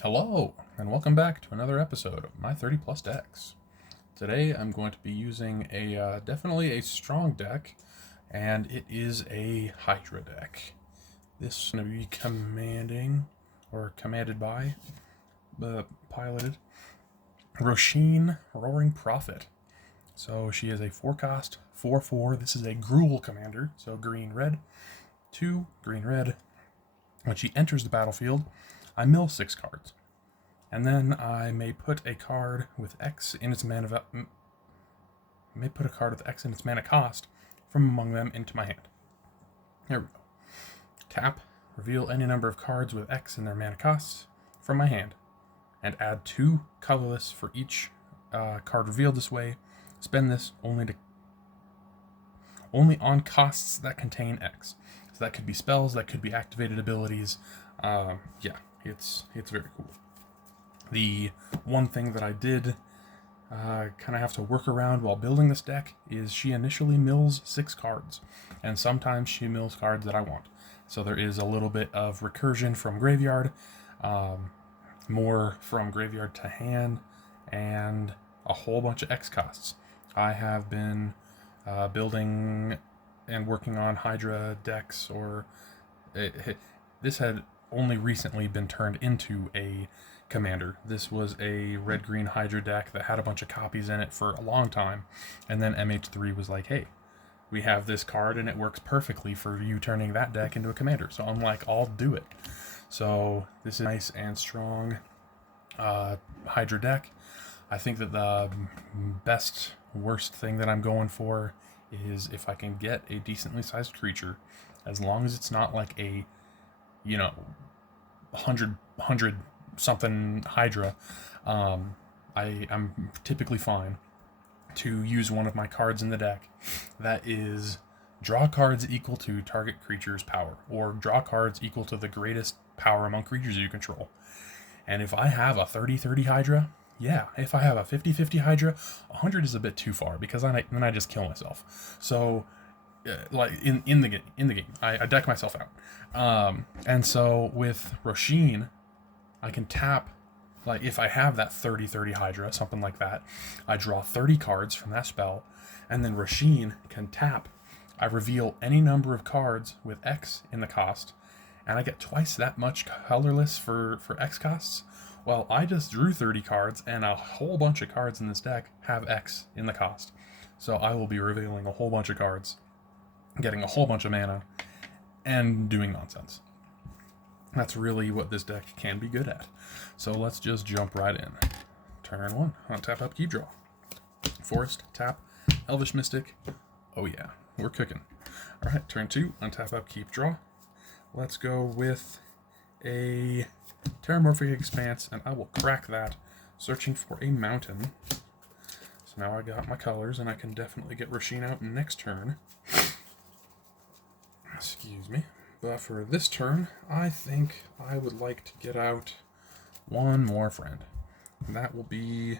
Hello, and welcome back to another episode of my 30 plus decks. Today I'm going to be using definitely a strong deck, and it is a Hydra deck. This is going to be commanded by, piloted, Rosheen Roaring Prophet. So she is a 4-cost, 4/4. This is a Gruul commander, so green-red, 2 green-red. When she enters the battlefield, I mill 6 cards. And then I may put a card with X in its mana cost from among them into my hand. There we go. Tap, reveal any number of cards with X in their mana costs from my hand, and add 2 colorless for each card revealed this way. Spend this only on costs that contain X. So that could be spells, that could be activated abilities. It's very cool. The one thing that I did kind of have to work around while building this deck is she initially mills 6 cards, and sometimes she mills cards that I want. So there is a little bit of recursion from graveyard, more from graveyard to hand, and a whole bunch of X costs. I have been building and working on Hydra decks, this had only recently been turned into a commander. This was a red-green Hydra deck that had a bunch of copies in it for a long time, and then MH3 was like, hey, we have this card and it works perfectly for you turning that deck into a commander. So I'm like, I'll do it. So this is a nice and strong Hydra deck. I think that the worst thing that I'm going for is if I can get a decently sized creature, as long as it's not like a 100 something Hydra, I'm typically fine to use one of my cards in the deck that is draw cards equal to target creature's power, or draw cards equal to the greatest power among creatures you control. And if I have a 30/30 Hydra, yeah. If I have a 50/50 Hydra, 100 is a bit too far, because then I just kill myself. So like in the game, I deck myself out. And so with Rosheen, I can tap, like if I have that 30/30 Hydra, something like that, I draw 30 cards from that spell, and then Rosheen can tap. I reveal any number of cards with X in the cost, and I get twice that much colorless for X costs. Well, I just drew 30 cards, and a whole bunch of cards in this deck have X in the cost. So I will be revealing a whole bunch of cards, getting a whole bunch of mana, and doing nonsense. That's really what this deck can be good at. So let's just jump right in. Turn 1, untap, upkeep, draw. Forest, tap, Elvish Mystic. Oh yeah, we're cooking. Alright, turn 2, untap, upkeep, draw. Let's go with a Terramorphic Expanse, and I will crack that, searching for a mountain. So now I got my colors, and I can definitely get Rosheen out next turn. Excuse me. But for this turn, I think I would like to get out one more friend. And that will be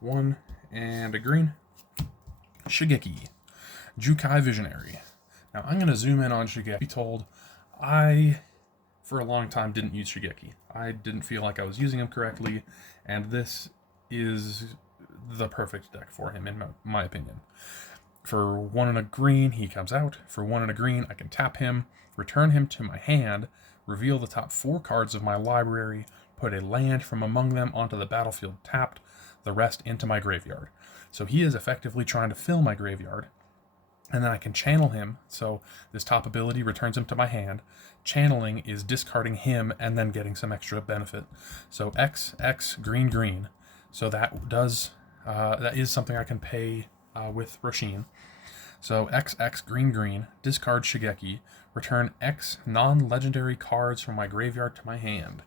1 and a green. Shigeki, Jukai Visionary. Now I'm going to zoom in on Shigeki. Be told, I, for a long time, didn't use Shigeki. I didn't feel like I was using him correctly, and this is the perfect deck for him, in my opinion. For 1 and a green, he comes out. For 1 and a green, I can tap him, return him to my hand, reveal the top 4 cards of my library, put a land from among them onto the battlefield tapped, the rest into my graveyard. So he is effectively trying to fill my graveyard, and then I can channel him. So this top ability returns him to my hand. Channeling is discarding him and then getting some extra benefit. So X, X, green, green. So that is something I can pay with Rosheen. So XX, green, green, discard Shigeki, return X non-legendary cards from my graveyard to my hand.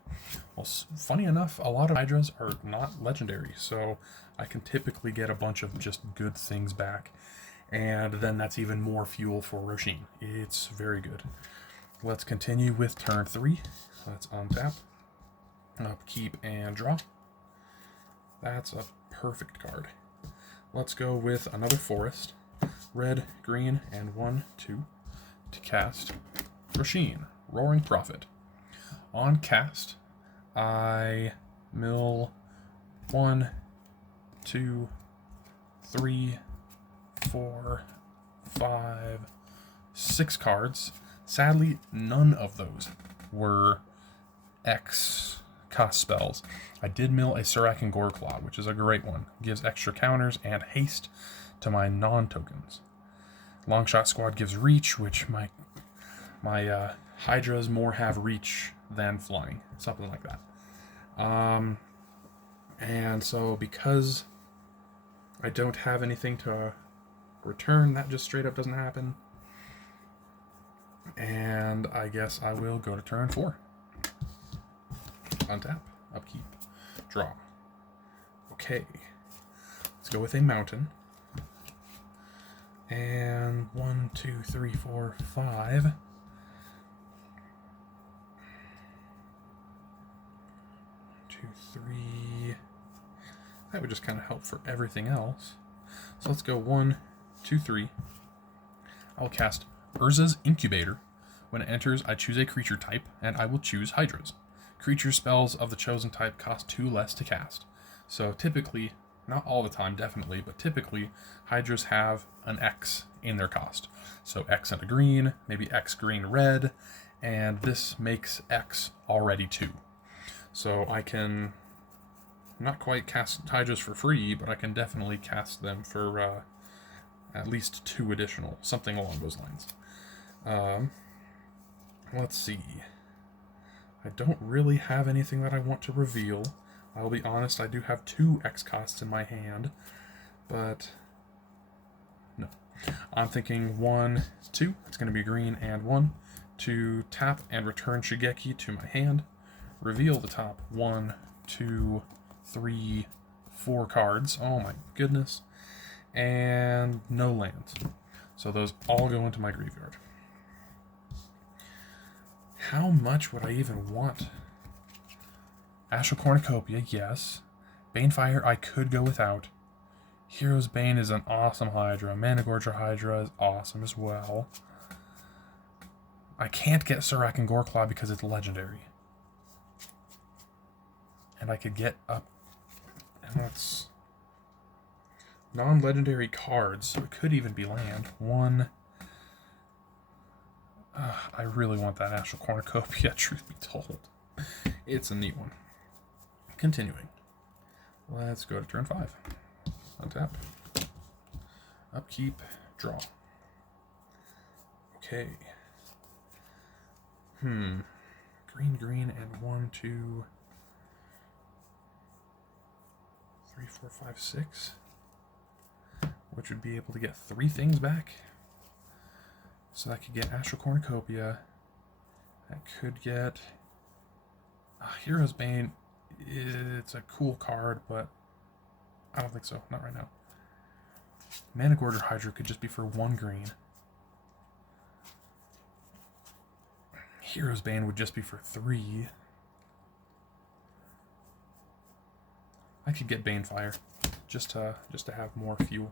Well, funny enough, a lot of Hydras are not legendary, so I can typically get a bunch of just good things back, and then that's even more fuel for Rosheen. It's very good. Let's continue with turn 3. Let's untap, upkeep, and draw. That's a perfect card. Let's go with another forest. Red, green, and 1, 2 to cast Rosheen, Roaring Prophet. On cast, I mill 1, 2, 3, 4, 5, 6 cards. Sadly, none of those were X cost spells. I did mill a Surak and Goreclaw, which is a great one. Gives extra counters and haste to my non-tokens. Longshot Squad gives reach, which my Hydras more have reach than flying, something like that. And so because I don't have anything to return, that just straight up doesn't happen. And I guess I will go to turn 4. Untap, upkeep, draw. Okay, let's go with a mountain. And 1, 2, 3, 4, 5. 2, 3. That would just kind of help for everything else. So let's go 1, 2, 3. I'll cast Urza's Incubator. When it enters, I choose a creature type, and I will choose Hydras. Creature spells of the chosen type cost 2 less to cast. So typically, not all the time, definitely, but typically, Hydras have an X in their cost. So X and a green, maybe X green red, and this makes X already 2. So I can not quite cast Hydras for free, but I can definitely cast them for at least 2 additional, something along those lines. Let's see. I don't really have anything that I want to reveal. I'll be honest, I do have 2 X costs in my hand, but no. I'm thinking 1, 2, it's going to be green, and 1, to tap and return Shigeki to my hand, reveal the top 1, 2, 3, 4 cards. Oh my goodness. And no lands. So those all go into my graveyard. How much would I even want? Astral Cornucopia, yes. Banefire, I could go without. Hero's Bane is an awesome Hydra. Managorger Hydra is awesome as well. I can't get Surak and Goreclaw because it's legendary. And I could get up... And that's... non-legendary cards, so it could even be land. 1... I really want that Astral Cornucopia, truth be told. It's a neat one. Continuing. Let's go to turn 5. Untap. Upkeep. Draw. Okay. Green, green, and 1, 2, 3, 4, 5, 6. Which would be able to get 3 things back. So I could get Astral Cornucopia. I could get Hero's Bane. It's a cool card, but I don't think so. Not right now. Managorger Hydra could just be for 1 green. Hero's Bane would just be for 3. I could get Banefire just to have more fuel.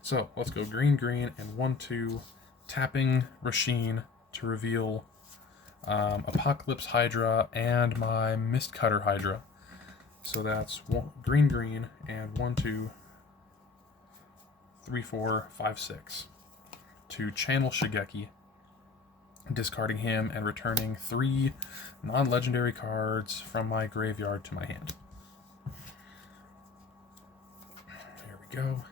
So let's go green, green, and 1, 2. Tapping Rosheen to reveal Apocalypse Hydra and my Mist Cutter Hydra. So that's 1, green, green, and 1, 2, 3, 4, 5, 6. To channel Shigeki, discarding him and returning 3 non-legendary cards from my graveyard to my hand. There we go.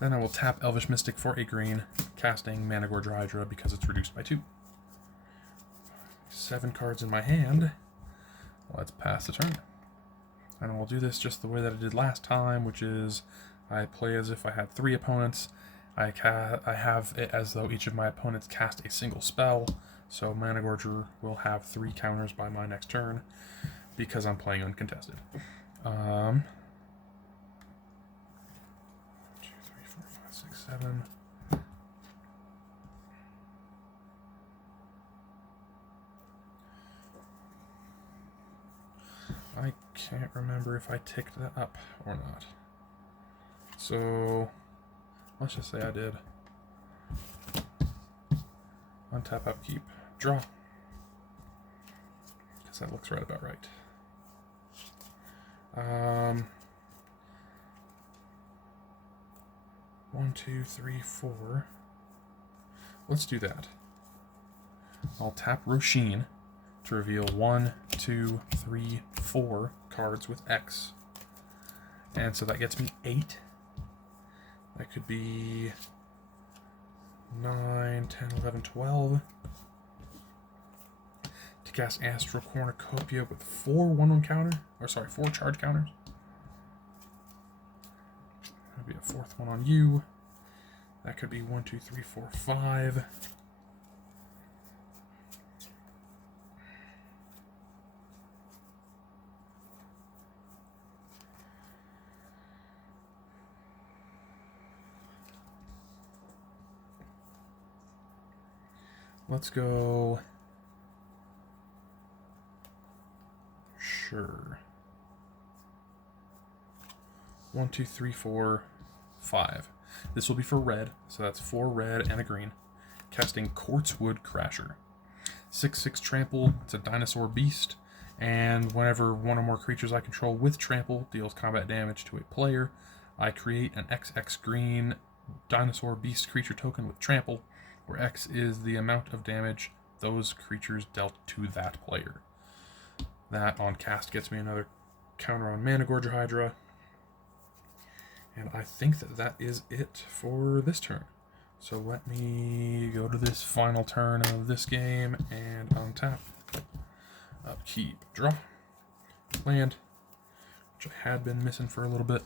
Then I will tap Elvish Mystic for a green, casting Managorger Hydra because it's reduced by 2. 7 cards in my hand. Let's pass the turn. And we'll do this just the way that I did last time, which is I play as if I had 3 opponents. I have it as though each of my opponents cast a single spell, so Managorger will have 3 counters by my next turn because I'm playing uncontested. 2, 3, 4, 5, 6, 7. I can't remember if I ticked that up or not. So let's just say I did. Untap, upkeep, draw. Because that looks right about right. 1, 2, 3, 4. Let's do that. I'll tap Rosheen to reveal 1, 2, 3, 4 cards with X. And so that gets me 8. That could be 9, 10, 11, 12. To cast Astral Cornucopia with 4 1/1 counter, or sorry, 4 charge counters. That'll be a 4th one on you. That could be 1, 2, 3, 4, 5. Let's go. Sure. 1, 2, 3, 4, 5. This will be for red, so that's 4 red and a green. Casting Quartzwood Crasher. 6/6 trample. It's a dinosaur beast, and whenever one or more creatures I control with trample deals combat damage to a player, I create an XX green dinosaur beast creature token with trample, where X is the amount of damage those creatures dealt to that player. That on cast gets me another counter on Managorger Hydra. And I think that is it for this turn. So let me go to this final turn of this game and untap. Upkeep, draw, land, which I had been missing for a little bit.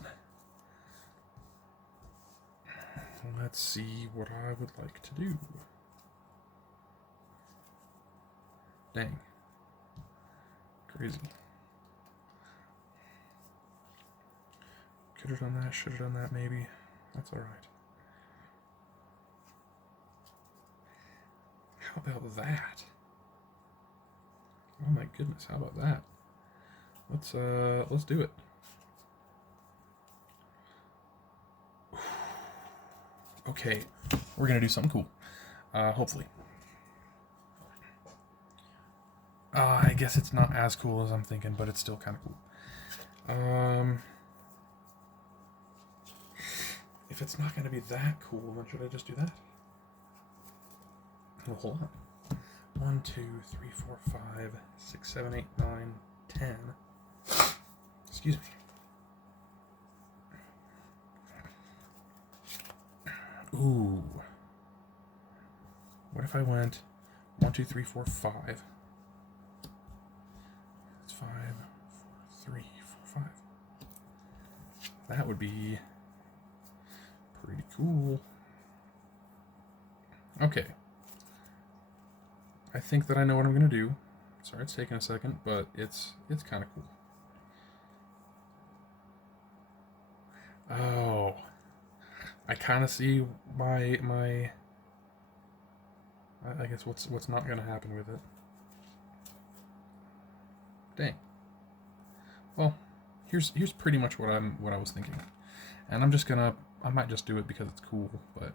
Let's see what I would like to do. Dang. Crazy. Could have done that, should have done that maybe. That's alright. How about that? Oh my goodness, how about that? Let's do it. Okay, we're gonna do something cool. Hopefully. I guess it's not as cool as I'm thinking, but it's still kind of cool. If it's not gonna be that cool, then should I just do that? Well, hold on. 1, 2, 3, 4, 5, 6, 7, 8, 9, 10. Excuse me. Ooh. What if I went 1, 2, 3, 4, 5? That's 5, 4, 3, 4, 5. That would be pretty cool. Okay. I think that I know what I'm gonna do. Sorry, it's taking a second, but it's kind of cool. Oh. I kind of see my I guess what's not going to happen with it. Dang. Well, here's pretty much what I was thinking. And I might just do it because it's cool, but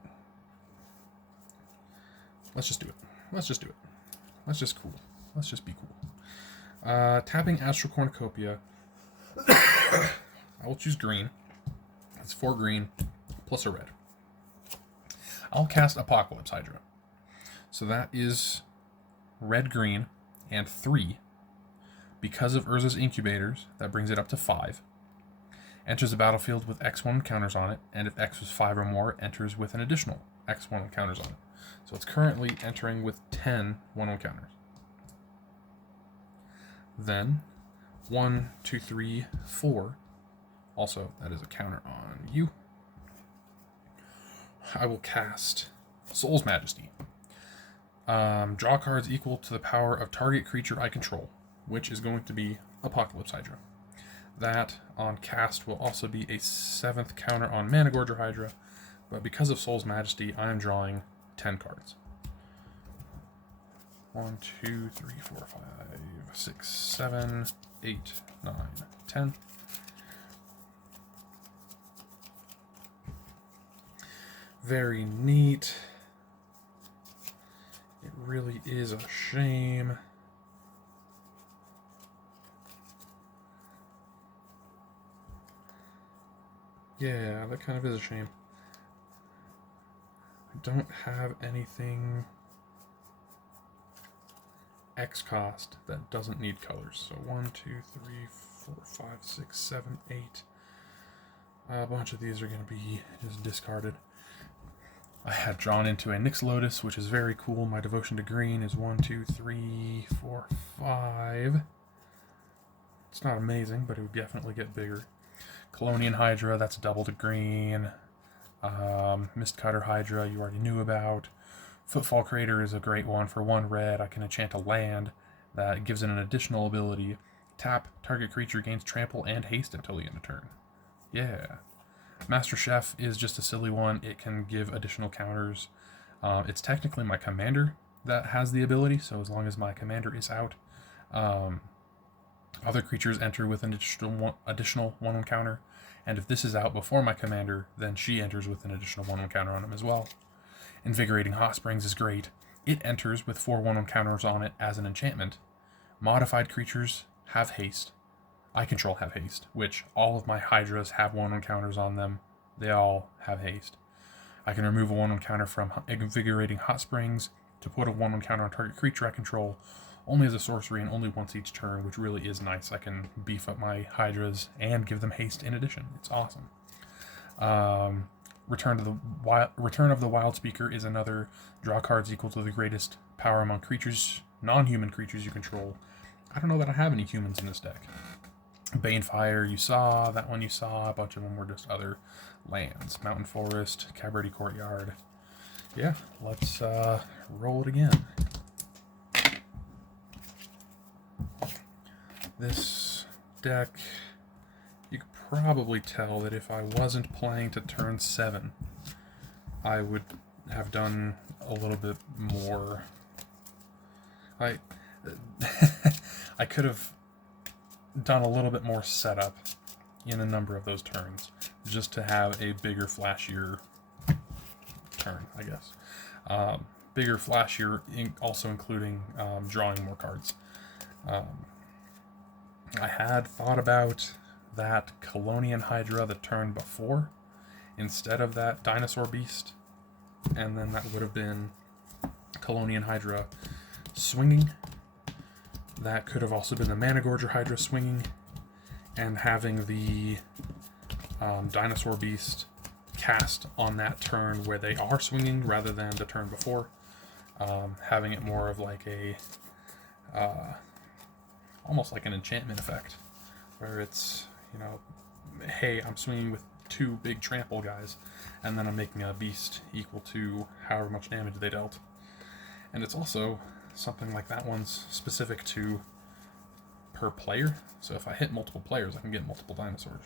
let's just do it. Let's just do it. Let's just be cool. Tapping Astral Cornucopia. I will choose green. That's 4 green plus a red. I'll cast Apocalypse Hydra. So that is red-green and 3. Because of Urza's Incubators, that brings it up to 5. Enters the battlefield with X1 counters on it, and if X was 5 or more, enters with an additional X1 counters on it. So it's currently entering with 10 1/1 counters. Then 1, 2, 3, 4. Also, that is a counter on you. I will cast Soul's Majesty. Draw cards equal to the power of target creature I control, which is going to be Apocalypse Hydra. That on cast will also be a 7th counter on Managorger Hydra, but because of Soul's Majesty, I am drawing 10 cards. 1, 2, 3, 4, 5, 6, 7, 8, 9, 10. Very neat. It really is a shame. Yeah, that kind of is a shame. I don't have anything X cost that doesn't need colors. So 1, 2, 3, 4, 5, 6, 7, 8. A bunch of these are going to be just discarded. I had drawn into a Nyx Lotus, which is very cool. My devotion to green is 1, 2, 3, 4, 5. It's not amazing, but it would definitely get bigger. Colonian Hydra, that's double to green. Mistcutter Hydra, you already knew about. Footfall Crater is a great one for 1 red. I can enchant a land that gives it an additional ability. Tap, target creature gains trample and haste until the end of turn. Yeah. Master Chef is just a silly one. It can give additional counters. It's technically my commander that has the ability, so as long as my commander is out, other creatures enter with an additional 1/1 counter, and if this is out before my commander, then she enters with an additional 1/1 counter on him as well. Invigorating Hot Springs is great. It enters with 4 1/1 counters on it as an enchantment. Modified creatures have haste. I control have haste, which all of my Hydras have 1/1 counters on them. They all have haste. I can remove a 1/1 counter from Invigorating Hot Springs to put a 1/1 counter on target creature I control, only as a sorcery and only once each turn, which really is nice. I can beef up my Hydras and give them haste in addition. It's awesome. Return of the Wild Speaker is another draw cards equal to the greatest power among creatures, non-human creatures you control. I don't know that I have any humans in this deck. Banefire, you saw. That one you saw. A bunch of them were just other lands. Mountain Forest, Cabaret Courtyard. Yeah, let's roll it again. This deck, you could probably tell that if I wasn't playing to turn 7, I would have done a little bit more. I could have done a little bit more setup in a number of those turns just to have a bigger, flashier turn, I guess. Bigger, flashier, also including drawing more cards. I had thought about that Colonian Hydra the turn before instead of that Dinosaur Beast, and then that would have been Colonian Hydra swinging. That could have also been the Managorger Hydra swinging, and having the Dinosaur Beast cast on that turn where they are swinging rather than the turn before. Having it more of like a almost like an enchantment effect, where it's, you know, hey, I'm swinging with 2 big trample guys, and then I'm making a beast equal to however much damage they dealt. And it's also something like that one's specific to per player, so if I hit multiple players, I can get multiple dinosaur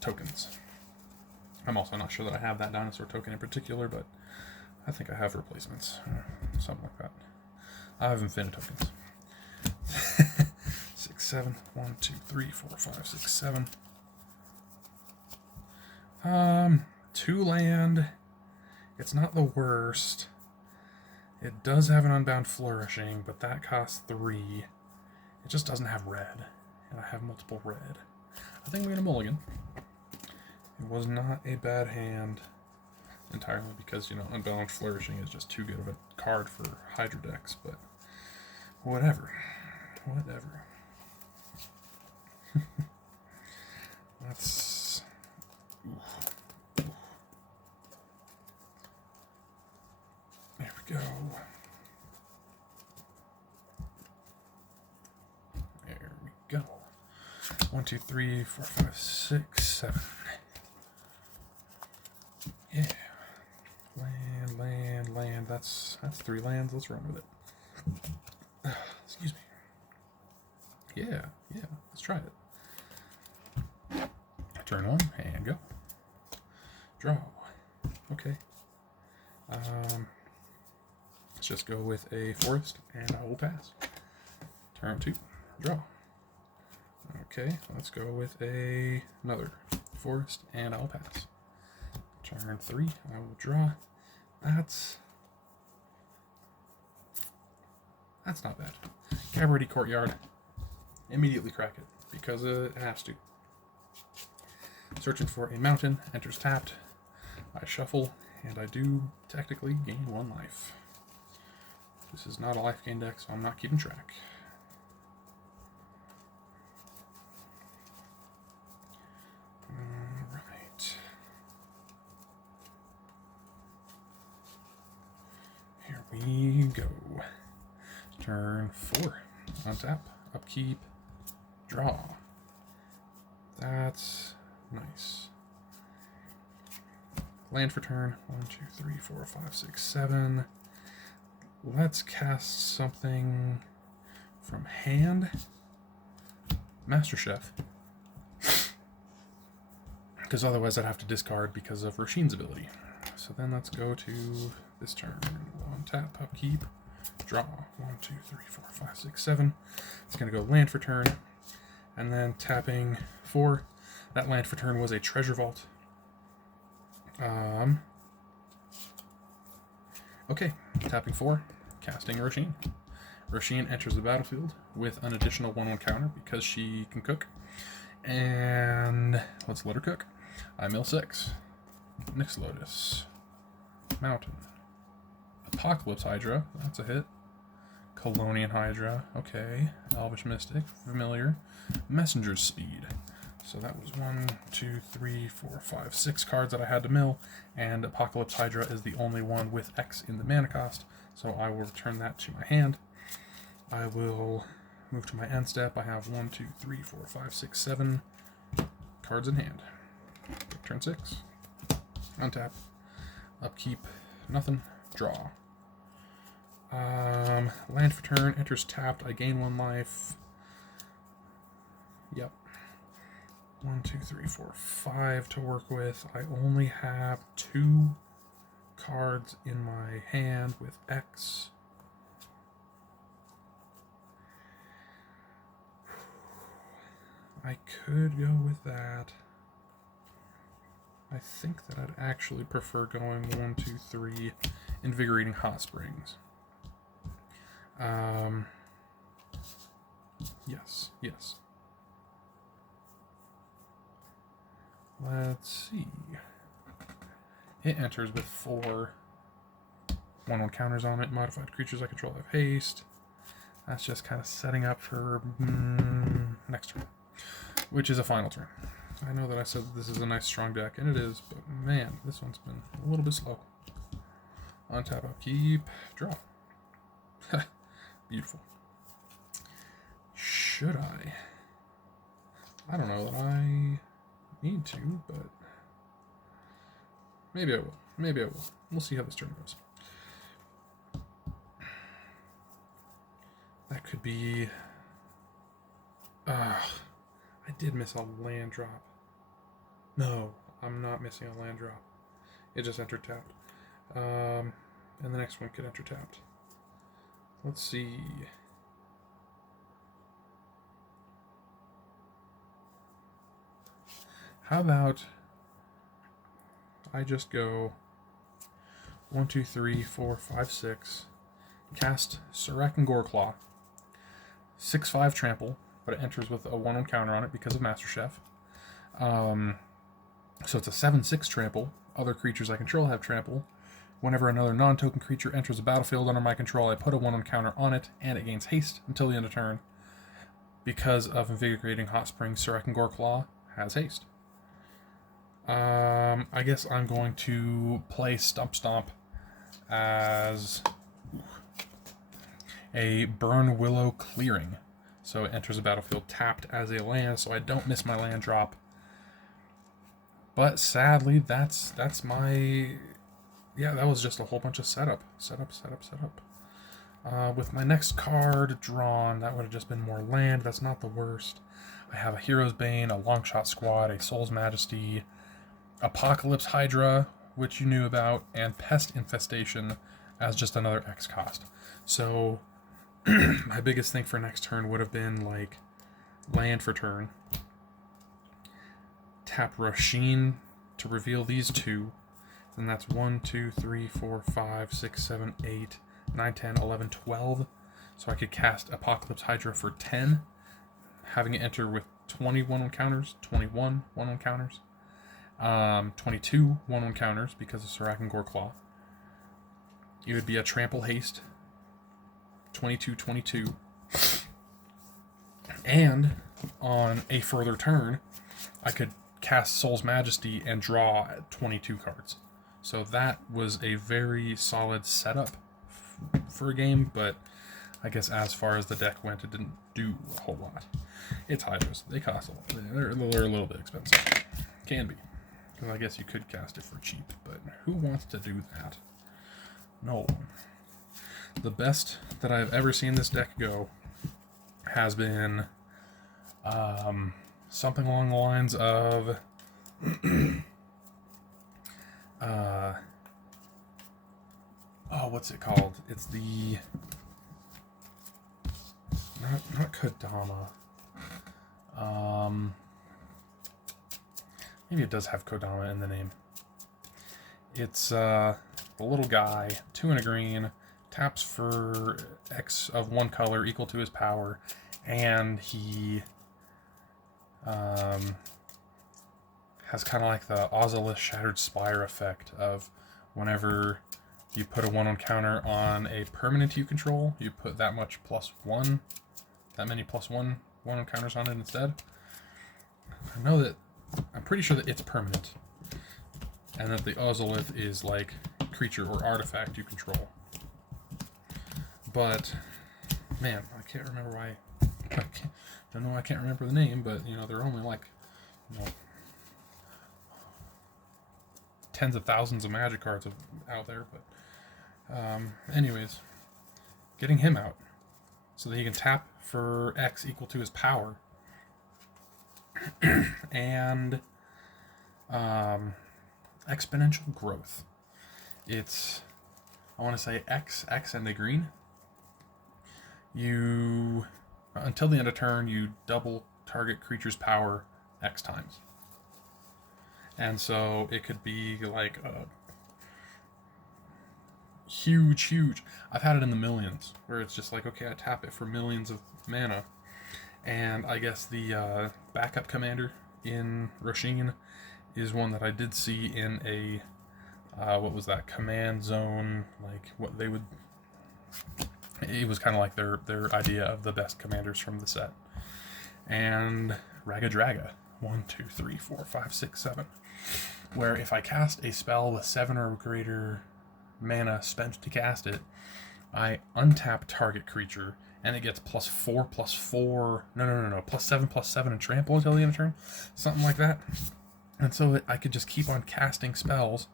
tokens. I'm also not sure that I have that dinosaur token in particular, but I think I have replacements, something like that. I have infinite tokens. 6, 7, 1, 2, 3, 4, 5, 6, 7. 2 land. It's not the worst. It does have an Unbound Flourishing, but that costs 3. It just doesn't have red, and I have multiple red. I think I'm gonna mulligan. It was not a bad hand entirely because, you know, Unbound Flourishing is just too good of a card for Hydra decks, but whatever. Whatever. Let's... There we go. There we go. 1, 2, 3, 4, 5, 6, 7. Yeah. Land. That's 3 lands. Let's run with it. Excuse me. Yeah. Let's try it. Turn 1 and go. Draw. Okay. Let's just go with a forest and I will pass. Turn 2. Draw. Okay, let's go with another forest and I'll pass. Turn 3, I will draw. That's not bad. Cabaret Courtyard. Immediately crack it because it has to. Searching for a mountain, enters tapped. I shuffle, and I do technically gain 1 life. This is not a life gain deck, so I'm not keeping track. Alright. Here we go. Turn 4. Untap, upkeep, draw. That's nice. Land for turn. 1, 2, 3, 4, 5, 6, 7. Let's cast something from hand. Master Chef. Because otherwise I'd have to discard because of Rosheen's ability. So then let's go to this turn. 1 tap, upkeep, draw. 1, 2, 3, 4, 5, 6, 7. It's going to go land for turn. And then tapping 4. That land for turn was a treasure vault. Okay, tapping 4, casting Rosheen. Rosheen enters the battlefield with an additional 1/1 counter because she can cook. And let's let her cook. I mill 6. Nyx Lotus. Mountain. Apocalypse Hydra, that's a hit. Colonian Hydra, okay. Elvish Mystic, familiar. Messenger's Speed. So that was 1, 2, 3, 4, 5, 6 cards that I had to mill, and Apocalypse Hydra is the only one with X in the mana cost, so I will return that to my hand. I will move to my end step. I have 1, 2, 3, 4, 5, 6, 7 cards in hand. Turn 6. Untap. Upkeep. Nothing. Draw. Land for turn. Enters tapped. I gain 1 life. Yep. 1, 2, 3, 4, 5 to work with. I only have 2 cards in my hand with X. I could go with that. I think that I'd actually prefer going 1, 2, 3, Invigorating Hot Springs. Yes. Let's see. It enters with 4 1/1 counters on it. Modified creatures I control have haste. That's just kind of setting up for next turn, which is a final turn. I know that I said this is a nice strong deck, and it is, but man, this one's been a little bit slow. Untap, upkeep, draw. Beautiful. Should I? I don't know that I need to, but maybe I will. We'll see how this turn goes. That could be... I did miss a land drop. No, I'm not missing a land drop. It just entered tapped. And the next one could enter tapped. Let's see. How about I just go 1, 2, 3, 4, 5, 6. Cast Surrak and Goreclaw. 6/5 trample, but it enters with a 1/1 counter on it because of Master Chef. So it's a 7/6 trample. Other creatures I control have trample. Whenever another non-token creature enters the battlefield under my control, I put a 1/1 counter on it, and it gains haste until the end of turn. Because of Invigorating Hot Springs, Surrak and Goreclaw has haste. I guess I'm going to play Stump Stomp as a Burn Willow Clearing. So it enters the battlefield tapped as a land, so I don't miss my land drop. But sadly, that's my... Yeah, that was just a whole bunch of setup. With my next card drawn, that would have just been more land. That's not the worst. I have a Hero's Bane, a Longshot Squad, a Soul's Majesty, Apocalypse Hydra, which you knew about, and Pest Infestation as just another X cost. So my biggest thing for next turn would have been like land for turn. Tap Rosheen to reveal these 2. And that's 1, 2, 3, 4, 5, 6, 7, 8, 9, 10, 11, 12. So I could cast Apocalypse Hydra for 10, having it enter with 20 1/1 counters, 21 1/1 counters. 22 1/1 counters because of Sarakin Claw. It would be a trample haste, 22/22. And on a further turn, I could cast Soul's Majesty and draw 22 cards. So that was a very solid setup for a game, but I guess as far as the deck went, it didn't do a whole lot. It's Hydras. They cost a lot. They're a little bit expensive. Can be. Because I guess you could cast it for cheap, but who wants to do that? No one. The best that I've ever seen this deck go has been something along the lines of what's it called? It's the not Kodama. Maybe it does have Kodama in the name. It's the little guy, 2 and a green, taps for X of one color equal to his power, and he has kind of like the Ozolith Shattered Spire effect of whenever you put a 1/1 counter on a permanent you control, you put that much +1, that many +1 1/1 counters on it instead. I'm pretty sure that it's permanent, and that the Ozolith is like creature or artifact you control. But man, I can't remember why. I can't remember the name, but they're only like tens of thousands of Magic cards out there. But anyways, getting him out so that he can tap for X equal to his power, and exponential growth. It's, I want to say X and a green. You, until the end of turn, you double target creature's power X times. And so it could be like a huge. I've had it in the millions, where it's just like, okay, I tap it for millions of mana. And I guess the backup commander in Rosheen is one that I did see in a what was that, command zone, like what they would, it was kind of like their idea of the best commanders from the set. And Raga Draga, 1, 2, 3, 4, 5, 6, 7, where if I cast a spell with 7 or greater mana spent to cast it, I untap target creature, and it gets +4/+4. No, +7/+7 and trample until the end of turn, something like that. And so I could just keep on casting spells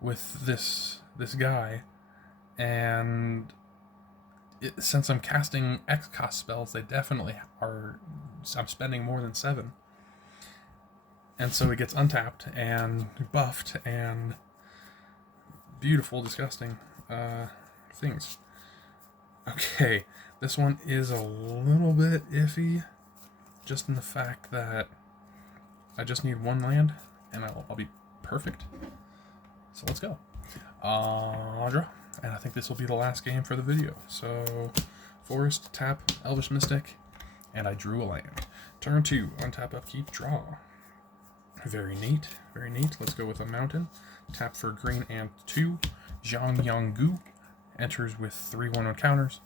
with this guy, and since I'm casting X cost spells, they definitely are. I'm spending more than 7, and so it gets untapped and buffed and beautiful, disgusting things. Okay, this one is a little bit iffy, just in the fact that I just need 1 land, and I'll be perfect. So let's go. Draw. And I think this will be the last game for the video. So, Forest, tap, Elvish Mystic, and I drew a land. Turn 2, untap, upkeep, draw. Very neat, very neat. Let's go with a mountain. Tap for green and 2. Zhang enters with 3 1/1 counters.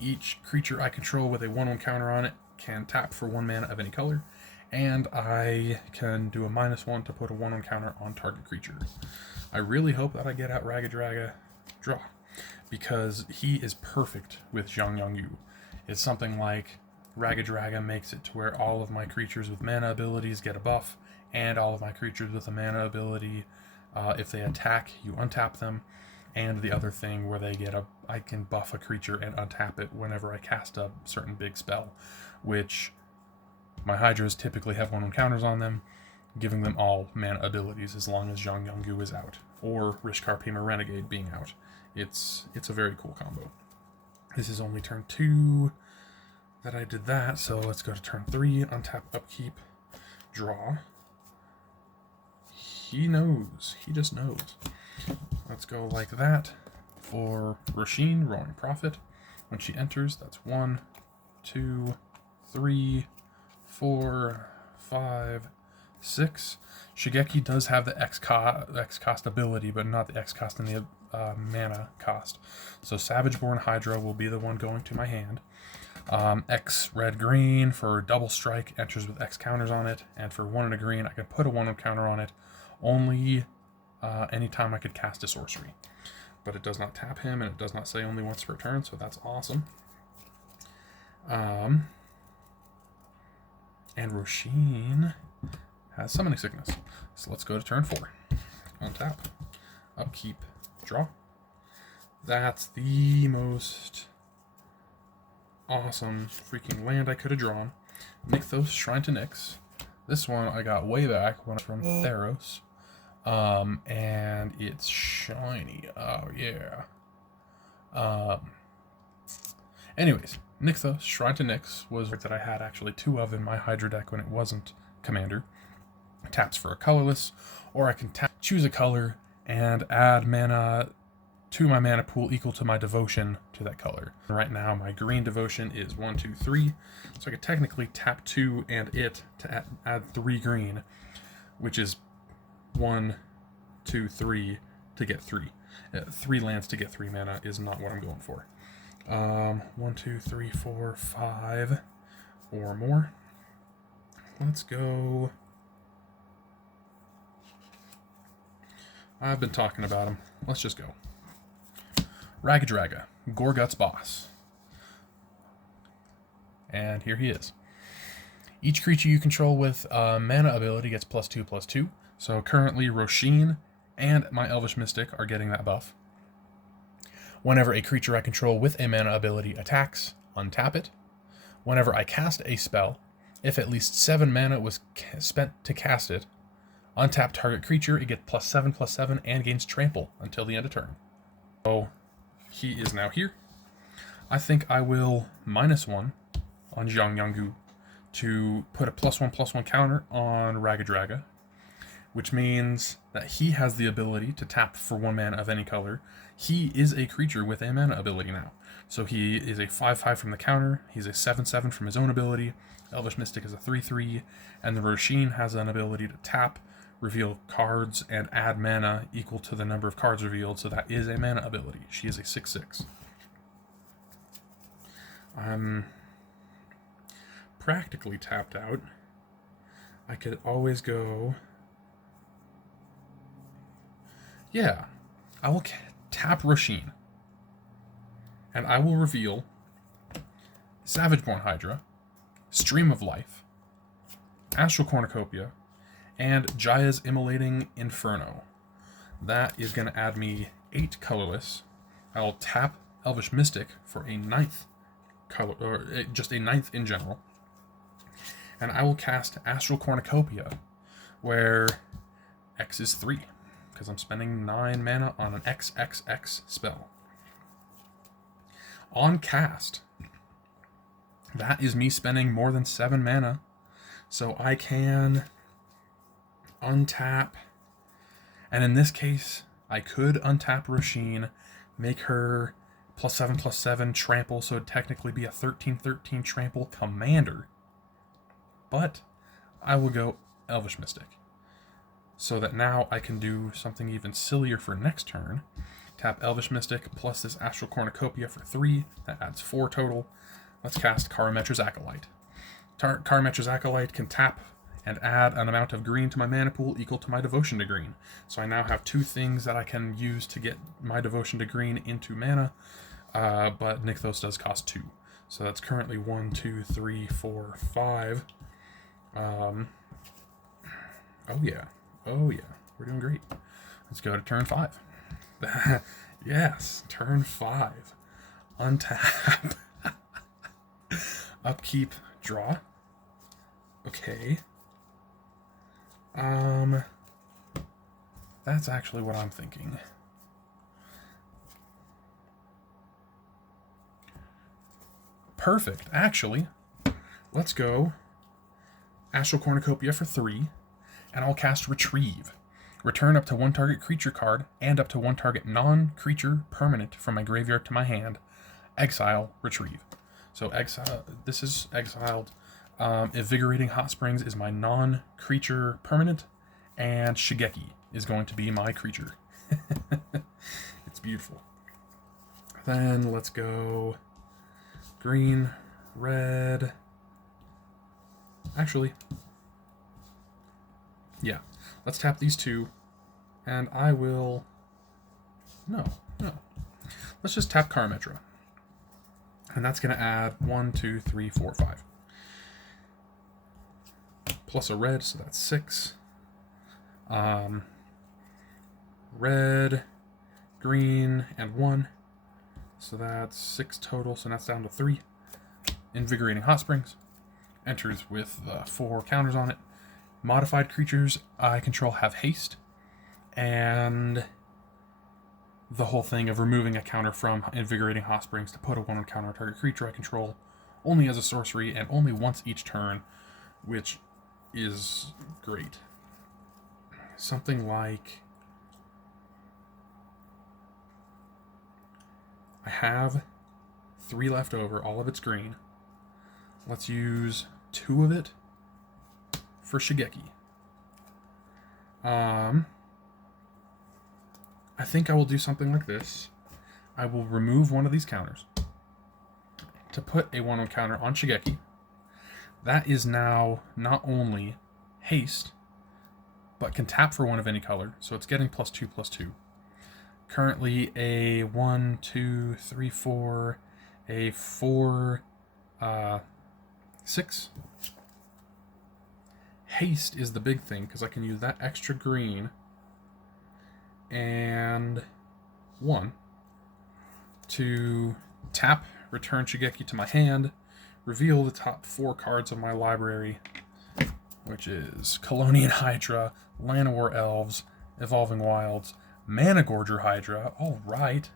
Each creature I control with a 1/1 counter on it can tap for 1 mana of any color, and I can do a -1 to put a 1/1 counter on target creature. I really hope that I get out Raga Draga draw, because he is perfect with Zhang. It's something like Raga Draga makes it to where all of my creatures with mana abilities get a buff, and all of my creatures with a mana ability, if they attack, you untap them. And the other thing where I can buff a creature and untap it whenever I cast a certain big spell, which my Hydras typically have 1/1 counters on them, giving them all mana abilities as long as Zhang is out, or Rishkar Pima Renegade being out. It's a very cool combo. This is only turn 2 that I did that, so let's go to turn 3, untap, upkeep, draw. He knows. He just knows. Let's go like that for Rosheen, Roaring Prophet. When she enters, that's 1, 2, 3, 4, 5, 6. Shigeki does have the X cost ability, but not the X cost in the mana cost. So Savageborn Hydra will be the one going to my hand. X red green for double strike, enters with X counters on it, and for 1 and a green I can put a 1 counter on it only anytime I could cast a sorcery. But it does not tap him, and it does not say only once per turn, so that's awesome. And Rosheen has Summoning Sickness. So let's go to turn 4. Untap, upkeep, draw. That's the most awesome freaking land I could have drawn. Nykthos, Shrine to Nyx. This one I got way back when I was from Theros. And it's shiny. Oh, yeah. Anyways, Nykthos, Shrine to Nyx was that I had actually 2 of in my Hydra deck when it wasn't Commander. Taps for a colorless, or I can choose a color and add mana to my mana pool equal to my devotion to that color. Right now, my green devotion is 1, 2, 3, so I could technically tap 2 and it to add 3 green, which is 1, 2, 3 to get 3. 3 lands to get 3 mana is not what I'm going for. 1, 2, 3, 4, 5, or more. Let's go. I've been talking about him. Let's just go. Ragadraga, Gorgut's boss. And here he is. Each creature you control with a mana ability gets +2/+2. So currently Rosheen and my Elvish Mystic are getting that buff. Whenever a creature I control with a mana ability attacks, untap it. Whenever I cast a spell, if at least 7 mana was spent to cast it, untap target creature, it gets +7/+7 and gains trample until the end of turn. So he is now here. I think I will -1 on Jiang Yanggu to put a +1/+1 counter on Ragadraga, which means that he has the ability to tap for 1 mana of any color. He is a creature with a mana ability now. So he is a 5/5 from the counter, he's a 7/7 from his own ability, Elvish Mystic is a 3/3, and the Rosheen has an ability to tap, reveal cards, and add mana equal to the number of cards revealed, so that is a mana ability. She is a 6/6. I'm practically tapped out. I could always go... Yeah, I will tap Rosheen, and I will reveal Savageborn Hydra, Stream of Life, Astral Cornucopia, and Jaya's Immolating Inferno. That is going to add me 8 colorless. I will tap Elvish Mystic for a 9th color, or just a 9th in general. And I will cast Astral Cornucopia, where X is 3, because I'm spending 9 mana on an XXX spell. On cast, that is me spending more than 7 mana, so I can untap, and in this case, I could untap Rosheen, make her +7/+7 trample, so it'd technically be a 13/13 trample commander, but I will go Elvish Mystic, so that now I can do something even sillier for next turn. Tap Elvish Mystic plus this Astral Cornucopia for 3, that adds 4 total. Let's cast Karametra's Acolyte. Karametra's Acolyte can tap and add an amount of green to my mana pool equal to my devotion to green. So I now have 2 things that I can use to get my devotion to green into mana, but Nykthos does cost 2. So that's currently 1, 2, 3, 4, 5. Oh yeah, we're doing great. Let's go to turn 5. Yes, turn 5. Untap. Upkeep, draw. Okay. That's actually what I'm thinking. Perfect, actually. Let's go Astral Cornucopia for 3, and I'll cast Retrieve. Return up to 1 target creature card and up to 1 target non-creature permanent from my graveyard to my hand. Exile, Retrieve. So exile. This is exiled Invigorating Hot Springs is my non-creature permanent, and Shigeki is going to be my creature. It's beautiful. Then let's go green, red. Actually, yeah, let's tap these two, and I will. No. Let's just tap Karametra. And that's going to add 1, 2, 3, 4, 5. Plus a red, so that's 6. Red, green, and 1. So that's 6 total, so that's down to 3. Invigorating Hot Springs. Enters with 4 counters on it. Modified creatures I control have haste. And the whole thing of removing a counter from Invigorating Hot Springs to put a 1/1 counter on target creature I control only as a sorcery and only once each turn, which is great. Something like I have 3 left over, all of it's green. Let's use 2 of it for Shigeki. I think I will do something like this. I will remove one of these counters to put a 1/1 counter on Shigeki. That is now not only haste, but can tap for 1 of any color, so it's getting +2/+2. Currently a 1, 2, 3, 4, a 4, 6. Haste is the big thing, because I can use that extra green and 1 to tap, return Shigeki to my hand, reveal the top 4 cards of my library, which is Colonian Hydra, Llanowar Elves, Evolving Wilds, Mana Gorger Hydra, alright,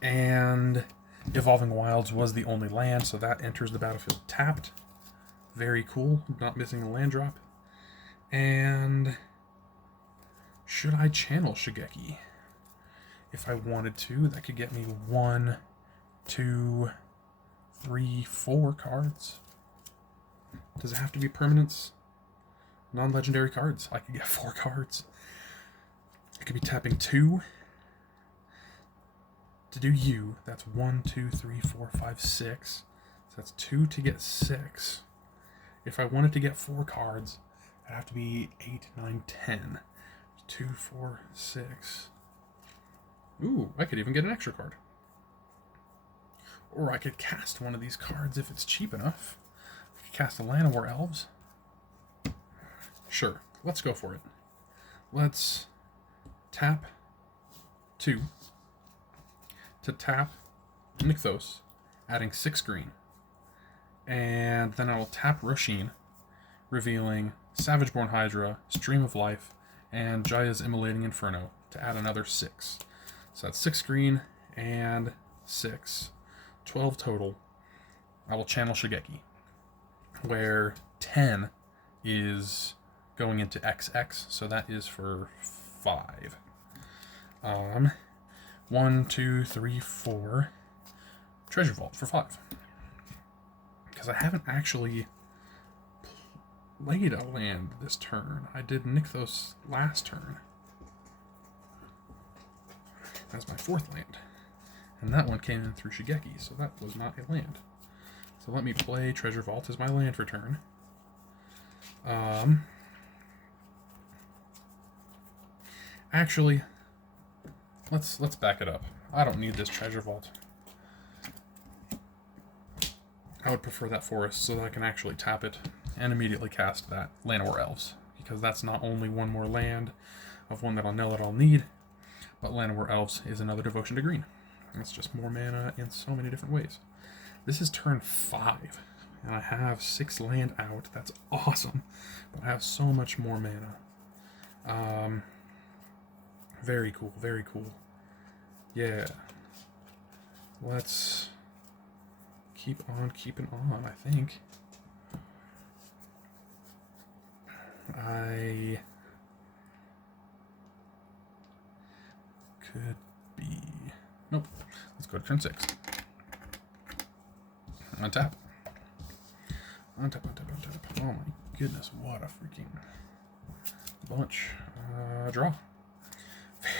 and Evolving Wilds was the only land, so that enters the battlefield tapped. Very cool, not missing a land drop. And should I channel Shigeki? If I wanted to, that could get me 1, 2, 3, 4 cards. Does it have to be permanents? Non-legendary cards. I could get 4 cards. I could be tapping 2 to do U. That's 1, 2, 3, 4, 5, 6. So that's 2 to get 6. If I wanted to get 4 cards, it'd have to be 8, 9, 10. 2, 4, 6. Ooh, I could even get an extra card. Or I could cast one of these cards if it's cheap enough. I could cast a Llanowar Elves. Sure, let's go for it. Let's tap 2 to tap Nykthos, adding 6 green. And then I will tap Rosheen, revealing Savageborn Hydra, Stream of Life, and Jaya's Immolating Inferno to add another 6. So that's 6 green and 6. 12 total. I will channel Shigeki, where 10 is going into XX, so that is for 5. 1, 2, 3, 4. Treasure Vault for 5. Because I haven't actually played a land this turn. I did Nykthos last turn. That's my 4th land. And that one came in through Shigeki, so that was not a land. So let me play Treasure Vault as my land for turn. Actually, let's back it up. I don't need this Treasure Vault. I would prefer that forest so that I can actually tap it and immediately cast that Llanowar Elves, because that's not only one more land of one that I'll know that I'll need, but Llanowar Elves is another devotion to green. It's just more mana in so many different ways. This is turn 5, and I have 6 land out. That's awesome, but I have so much more mana. Very cool, very cool. Yeah. Let's keep on keeping on, I think. I could be... Nope. Let's go to turn 6. Untap. Untap, untap, untap. Oh my goodness, what a freaking bunch. Draw.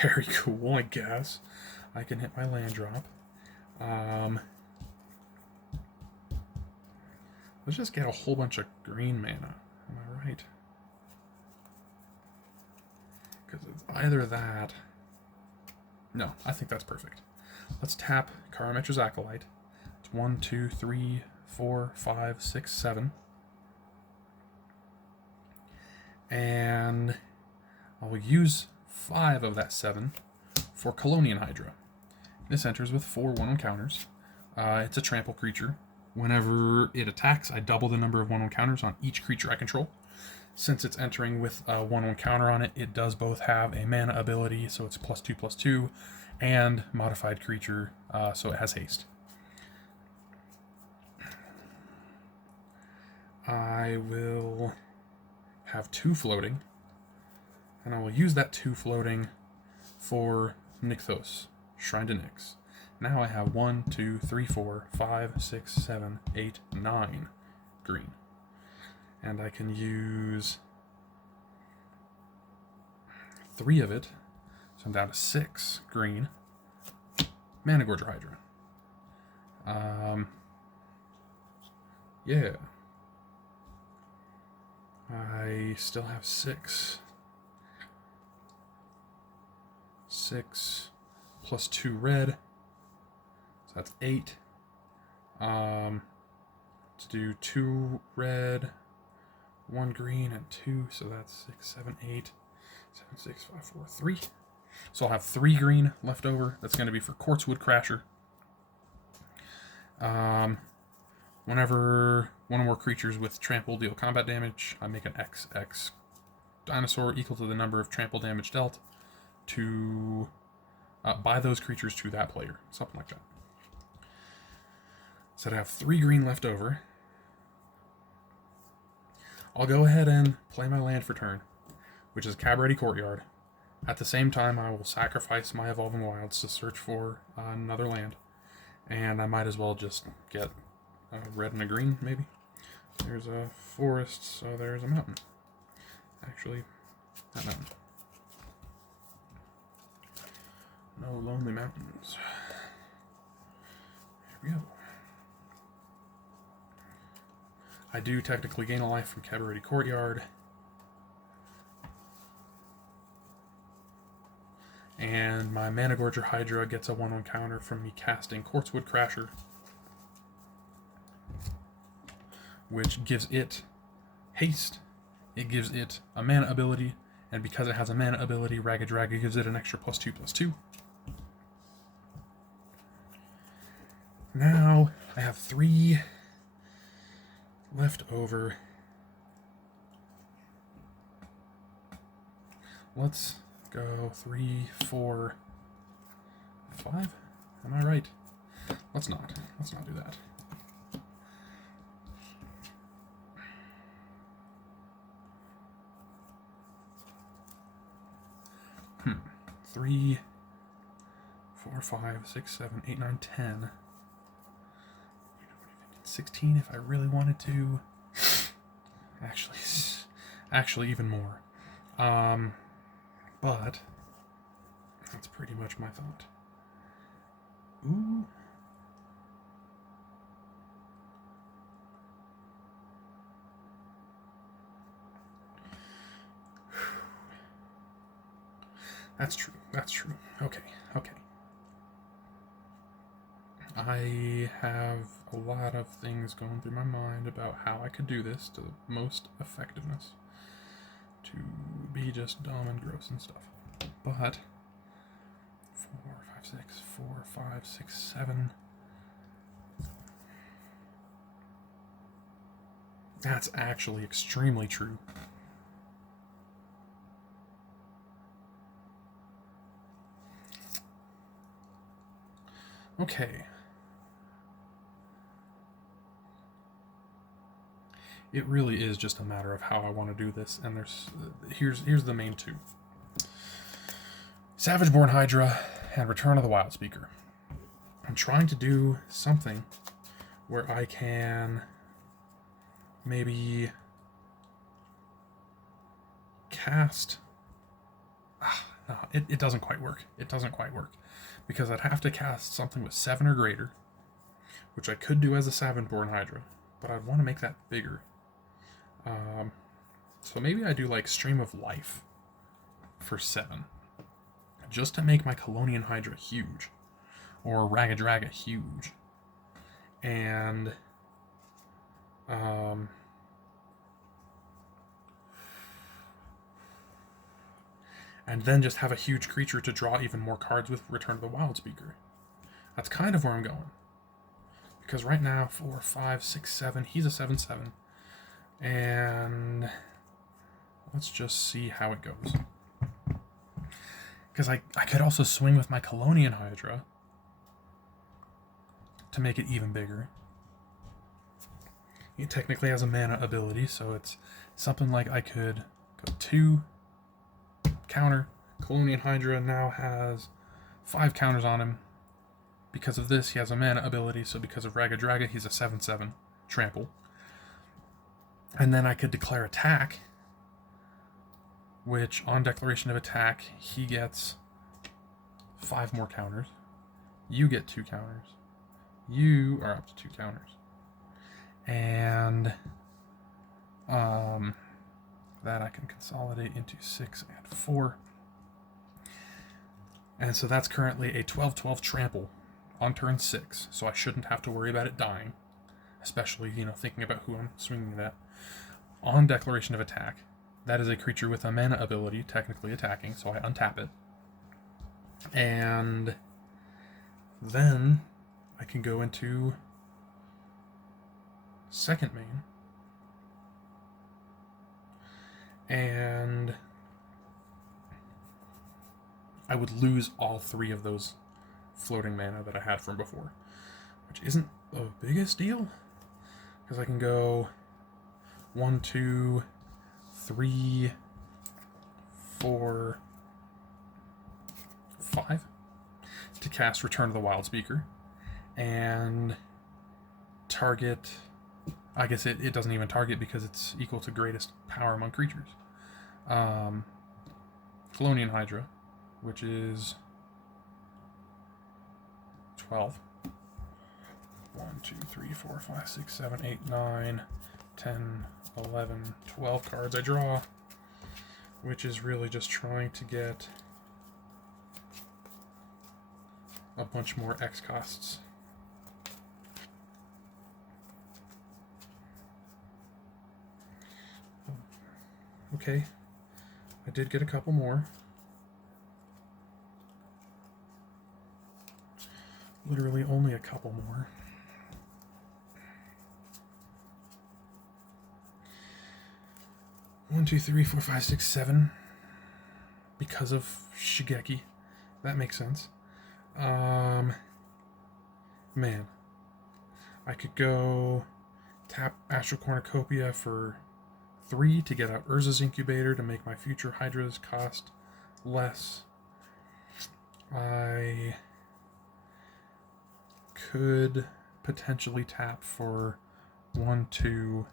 Very cool, I guess. I can hit my land drop. Let's just get a whole bunch of green mana. Am I right? Because it's either that... No, I think that's perfect. Let's tap Karametra's Acolyte. It's 1, 2, 3, 4, 5, 6, 7. And I'll use 5 of that 7 for Colonian Hydra. This enters with 4 1/1 counters. It's a trample creature. Whenever it attacks, I double the number of 1/1 counters on each creature I control. Since it's entering with a 1/1 counter on it, it does both have a mana ability, so it's +2/+2, and modified creature, so it has haste. I will have 2 floating, and I will use that 2 floating for Nykthos, Shrine to Nyx. Now I have 1, 2, 3, 4, 5, 6, 7, 8, 9 green. And I can use 3 of it, so I'm down to 6 green. Managorger Hydra. Yeah. I still have 6. 6 plus 2 red. So that's 8. To do 2 red, 1 green, and 2. So that's 6, 7, 8, 7, 6, 5, 4, 3. So I'll have 3 green left over. That's going to be for Quartzwood Crasher. Whenever one or more creatures with trample deal combat damage, I make an XX dinosaur equal to the number of trample damage dealt to by those creatures to that player. Something like that. So I have 3 green left over. I'll go ahead and play my land for turn, which is Cabaret Courtyard. At the same time, I will sacrifice my Evolving Wilds to search for another land. And I might as well just get a red and a green, maybe. There's a forest, so there's a mountain. Actually, that mountain. No lonely mountains. Here we go. I do technically gain a life from Cabaret Courtyard. And my Managorger Hydra gets a 1/1 counter from me casting Quartzwood Crasher, which gives it haste. It gives it a mana ability, and because it has a mana ability, Ragged Dragon gives it an extra +2/+2. Now I have 3 left over. Let's go 3, 4, 5. Am I right? Let's not do that. Three, 4, 5, 6, 7, 8, 9, 10. 16 if I really wanted to. Actually even more. But that's pretty much my thought. Ooh. That's true. Okay. I have a lot of things going through my mind about how I could do this to the most effectiveness. To be just dumb and gross and stuff. But 4, 5, 6, 4, 5, 6, 7. That's actually extremely true. Okay. It really is just a matter of how I want to do this, and here's the main 2. Savageborn Hydra and Return of the Wild Speaker. I'm trying to do something where I can maybe cast... no, it doesn't quite work. It doesn't quite work. Because I'd have to cast something with 7 or greater, which I could do as a Savage-born Hydra, but I'd want to make that bigger. So maybe I do like Stream of Life for 7, just to make my Colonian Hydra huge, or Ragadraga huge, and then just have a huge creature to draw even more cards with Return of the Wild Speaker. That's kind of where I'm going. Because right now, 4, 5, 6, 7, he's a 7/7. And let's just see how it goes. Because I could also swing with my Colonian Hydra to make it even bigger. It technically has a mana ability, so it's something like I could go 2, counter. Colonian Hydra now has 5 counters on him. Because of this, he has a mana ability, so because of Ragadraga, he's a 7/7 trample. And then I could declare attack, which on declaration of attack, he gets 5 more counters. You get 2 counters. You are up to 2 counters. And that I can consolidate into 6 and 4. And so that's currently a 12/12 trample on turn 6, so I shouldn't have to worry about it dying, especially, thinking about who I'm swinging it at. On declaration of attack, that is a creature with a mana ability, technically attacking, so I untap it. And then I can go into second main, and I would lose all 3 of those floating mana that I had from before, which isn't the biggest deal, because I can go 1, 2, 3, 4, 5 to cast Return of the Wild Speaker, and target... I guess it doesn't even target because it's equal to greatest power among creatures. Colonian Hydra, which is 12. 1, 2, 3, 4, 5, 6, 7, 8, 9, 10, 11, 12 cards I draw, which is really just trying to get a bunch more X costs. Okay, I did get a couple more. Literally only a couple more. One, 2, 3, 4, 5, 6, 7. Because of Shigeki. That makes sense. Man. I could go tap Astral Cornucopia for 3 to get out Urza's Incubator to make my future Hydras cost less. I could potentially tap for 1, 2,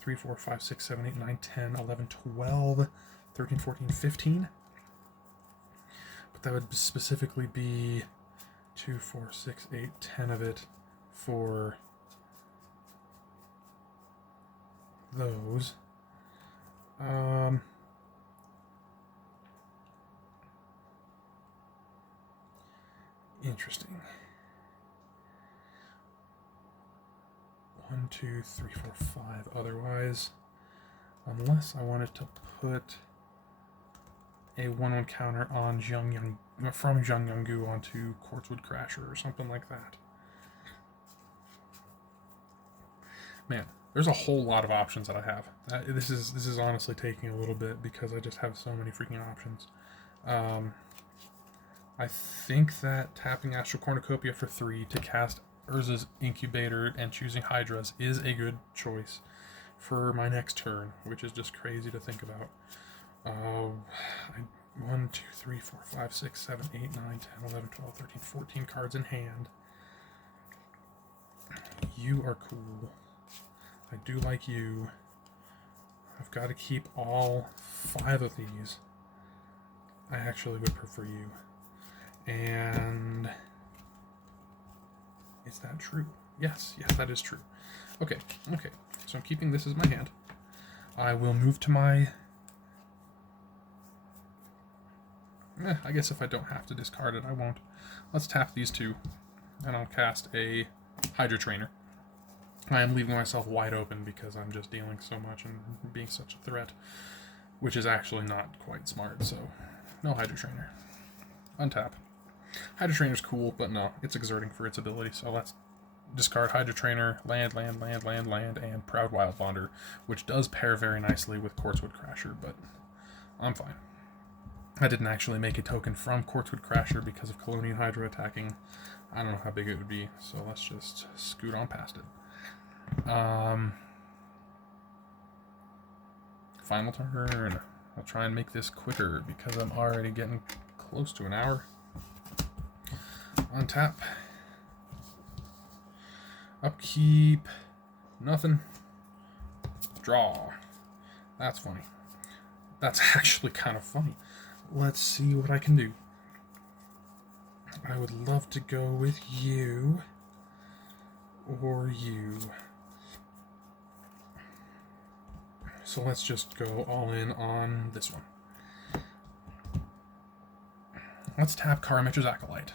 3, 4, 5, 6, 7, 8, 9, 10, 11, 12, 13, 14, 15. But that would specifically be 2, 4, 6, 8, 10 of it for those. Interesting. 1, 2, 3, 4, 5. Otherwise, unless I wanted to put a 1/1 counter on from Zhang Yanggu onto Quartzwood Crasher or something like that. Man, there's a whole lot of options that I have. This is honestly taking a little bit because I just have so many freaking options. I think that tapping Astral Cornucopia for 3 to cast Urza's Incubator and choosing Hydras is a good choice for my next turn, which is just crazy to think about. 1, 2, 3, 4, 5, 6, 7, 8, 9, 10, 11, 12, 13, 14 cards in hand. You are cool. I do like you. I've got to keep all 5 of these. I actually would prefer you. And is that true? Yes, that is true. Okay. So I'm keeping this as my hand. I will move to my... I guess if I don't have to discard it, I won't. Let's tap these 2, and I'll cast a Hydra Trainer. I am leaving myself wide open because I'm just dealing so much and being such a threat, which is actually not quite smart, so no Hydra Trainer. Untap. Hydra Trainer's cool, but no, it's exerting for its ability, so let's discard Hydra Trainer, land, and Proud Wild Bonder, which does pair very nicely with Quartzwood Crasher, but I'm fine. I didn't actually make a token from Quartzwood Crasher because of Colonial Hydra attacking. I don't know how big it would be, so let's just scoot on past it. Final turn. I'll try and make this quicker because I'm already getting close to an hour. Untap. Upkeep. Nothing. Draw. That's funny. That's actually kind of funny. Let's see what I can do. I would love to go with you or you. So let's just go all in on this one. Let's tap Karametra's Acolyte.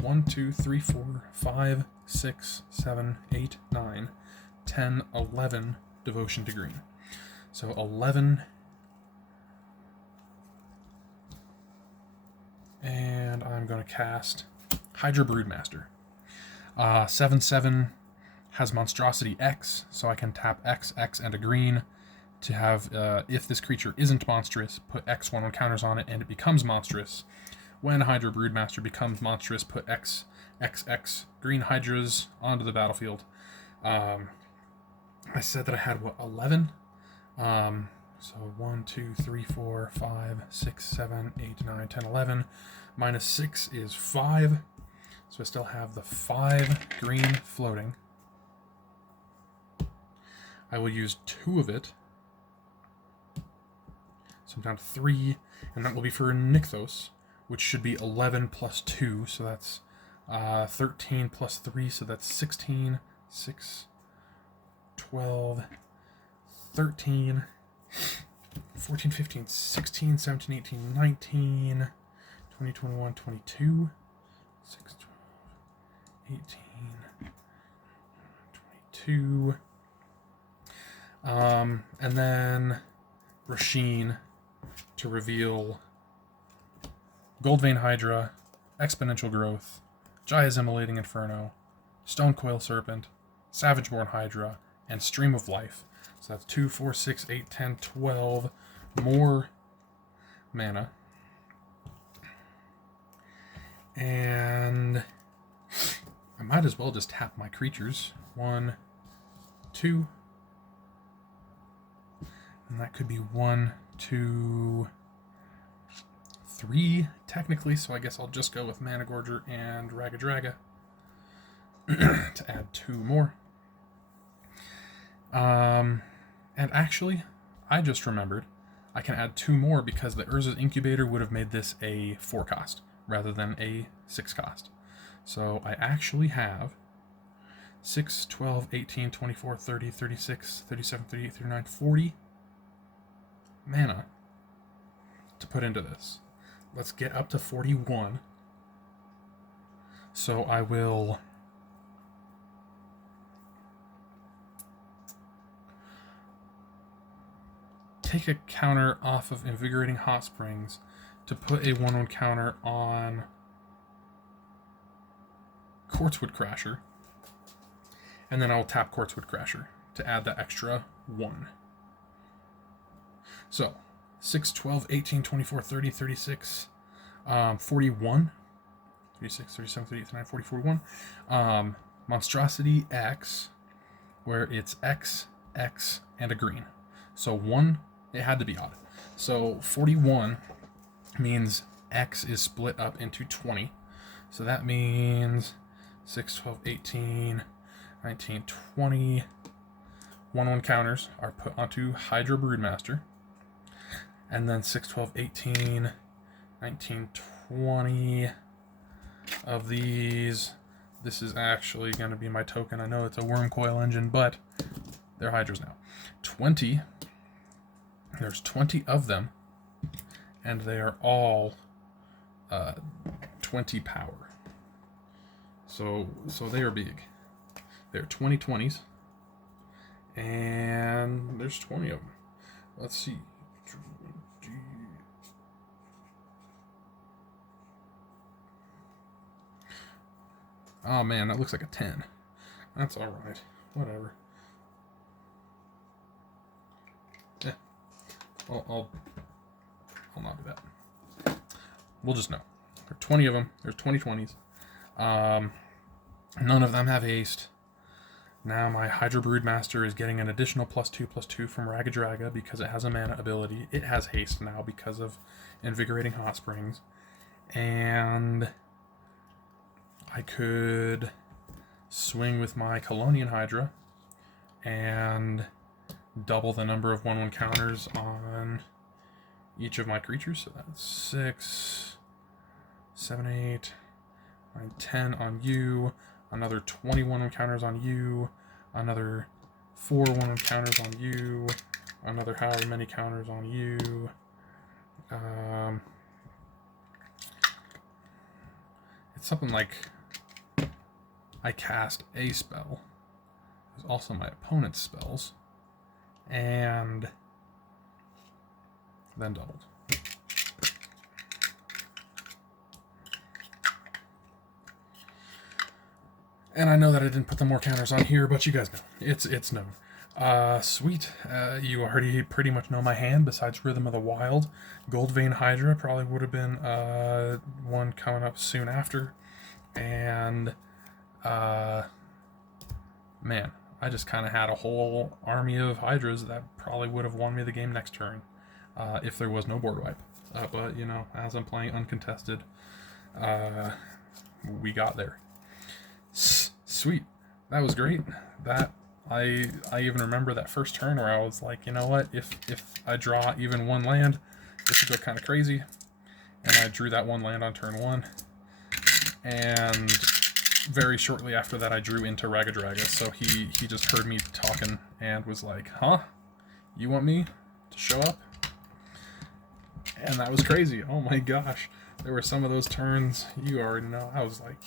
1, 2, 3, 4, 5, 6, 7, 8, 9, 10, 11 Devotion to Green. So 11. And I'm going to cast Hydra Broodmaster. 7/7 has Monstrosity X, so I can tap X, X, and a green to have, if this creature isn't monstrous, put X1 on counters on it, and it becomes monstrous. When Hydra Broodmaster becomes monstrous, put X, X, X, green Hydras onto the battlefield. I said that I had, 11? So 1, 2, 3, 4, 5, 6, 7, 8, 9, 10, 11. Minus 6 is 5. So I still have the 5 green floating. I will use 2 of it. So I'm down to 3. And that will be for Nykthos, which should be 11 plus 2. So that's 13 plus 3. So that's 16. 6, 12, 13. 14, 15, 16, 17, 18, 19, 20, 21, 22, 6, 12, 18, 22. And then Rosheen to reveal Goldvein Hydra, Exponential Growth, Jaya's Immolating Inferno, Stonecoil Serpent, Savageborn Hydra, and Stream of Life. So that's 2, 4, 6, 8, 10, 12 more mana. And I might as well just tap my creatures. 1, 2. And that could be 1, 2, 3, technically. So I guess I'll just go with Mana Gorger and Ragadraga to add 2 more. And actually, I just remembered I can add 2 more because the Urza's Incubator would have made this a 4 cost rather than a 6 cost. So I actually have 6, 12, 18, 24, 30, 36, 37, 38, 39, 40 mana to put into this. Let's get up to 41. So I will take a counter off of Invigorating Hot Springs to put a 1/1 counter on Quartzwood Crasher. And then I'll tap Quartzwood Crasher to add that extra 1. So 6, 12, 18, 24, 30, 36, 41. 36, 37, 38, 39, 40, 41. Monstrosity X, where it's X, X, and a green. So 1, it had to be odd. So 41 means X is split up into 20. So that means 6, 12, 18, 19, 20 1/1 counters are put onto Hydra Broodmaster. And then 6, 12, 18, 19, 20 of these. This is actually going to be my token. I know it's a worm coil engine, but they're Hydras now. 20. There's 20 of them, and they are all 20 power. So they are big. They're 20/20s, and there's 20 of them. Let's see. Oh man, that looks like a 10. That's alright. Whatever. Yeah. I'll not do that. We'll just know. There are 20 of them. There's 20/20s. None of them have haste. Now my Hydra Broodmaster is getting an additional +2/+2 from Ragadraga because it has a mana ability. It has haste now because of Invigorating Hot Springs. And I could swing with my Colonian Hydra and double the number of 1/1 counters on each of my creatures. So that's 6, 7, 8, 9, 10 on you, another 20 1/1 counters on you, another 4 1/1 counters on you, another however many counters on you. It's something like I cast a spell. There's also my opponent's spells, and then doubled. And I know that I didn't put the more counters on here, but you guys know. It's known. Sweet. You already pretty much know my hand, besides Rhythm of the Wild. Goldvein Hydra probably would have been one coming up soon after. And, man, I just kind of had a whole army of Hydras that probably would have won me the game next turn if there was no board wipe. But, you know, as I'm playing uncontested, we got there. Sweet. That was great. That I even remember that first turn where I was like, you know what, if I draw even one land, this would go kind of crazy. And I drew that one land on turn 1. And very shortly after that I drew into Ragadraga, so he just heard me talking and was like, huh? You want me to show up? And that was crazy. Oh my gosh. There were some of those turns, you already know, I was like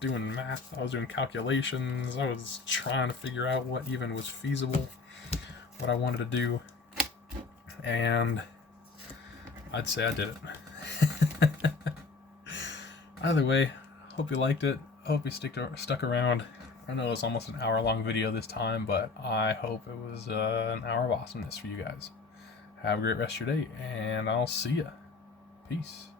doing math, I was doing calculations, I was trying to figure out what even was feasible, what I wanted to do, and I'd say I did it. Either way, hope you liked it, hope you stuck around. I know it's almost an hour-long video this time, but I hope it was an hour of awesomeness for you guys. Have a great rest of your day, and I'll see ya. Peace.